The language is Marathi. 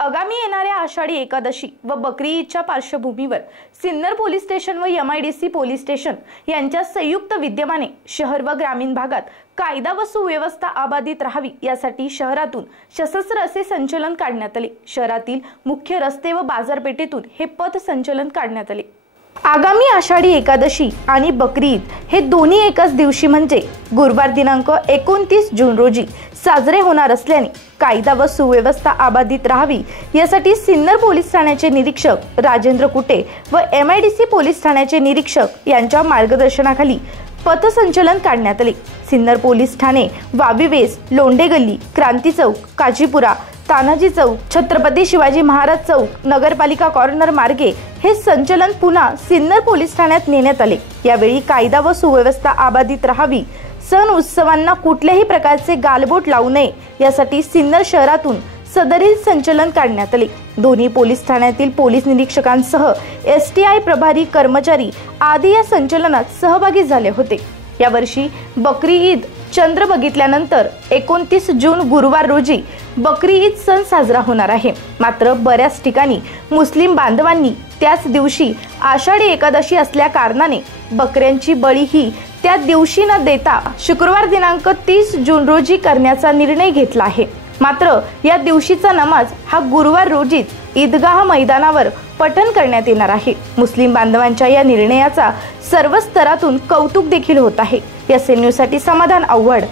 आगामी येणाऱ्या आषाढी एकादशी व बकरी ईदच्या पार्श्वभूमीवर सिन्नर पोलीस स्टेशन व MIDC पोलीस स्टेशन यांच्या संयुक्त विद्यमाने शहर व ग्रामीण भागात कायदा व सुव्यवस्था अबाधित राहावी यासाठी शहरातून सशस्त्र असे संचलन काढण्यात आले। शहरातील मुख्य रस्ते व बाजारपेठेतून हे पथ संचलन काढण्यात आले। आगामी आषाढी एकादशी आणि बकरी ईद हे दोन्ही एकाच दिवशी म्हणजे गुरुवार दिनांक 29 जून रोजी साजरे होणार असल्याने कायदा व सुव्यवस्था अबाधित राहावी यासाठी सिन्नर पोलीस ठाण्याचे निरीक्षक राजेंद्र कुटे व MIDC पोलीस ठाण्याचे निरीक्षक यांच्या मार्गदर्शनाखाली पथसंचलन काढण्यात आले। सिन्नर पोलीस ठाणे वावी वेस्ट, लोंढे गल्ली, क्रांती चौक, काजीपुरा, तानाजी चौक, छत्रपती शिवाजी महाराज चौक, नगरपालिका कॉर्नर मार्गे हे संचलन पुन्हा सिन्नर पोलीस ठाण्यात नेण्यात आले। यावेळी कायदा व सुव्यवस्था अबाधित राहावी, सण उत्सवांना कुठल्याही प्रकारचे गालबोट लावू नये यासाठी सिन्नर शहरातून सदरील संचलन काढण्यात आले। दोन्ही पोलीस ठाण्यातील पोलीस निरीक्षकांसह STI प्रभारी कर्मचारी आदी या संचलनात सहभागी झाले होते। यावर्षी बकरी ईद चंद्र बघितल्यानंतर 29 जून गुरुवार रोजी बकरी ईद सण साजरा होणार आहे। मात्र बऱ्याच ठिकाणी मुस्लिम बांधवांनी त्याच दिवशी आषाढी एकादशी असल्या कारणाने बकऱ्यांची बळी ही त्या दिवशी न देता शुक्रवार दिनांक 30 जून रोजी करण्याचा निर्णय घेतला आहे। मात्र या दिवशीचा नमाज हा गुरुवार रोजीच ईदगाह मैदानावर पठण करण्यात येणार आहे। मुस्लिम बांधवांच्या या निर्णयाचा सर्व स्तरातून कौतुक देखील होत आहे। या न्यूजसाठी समाधान आव्हाड।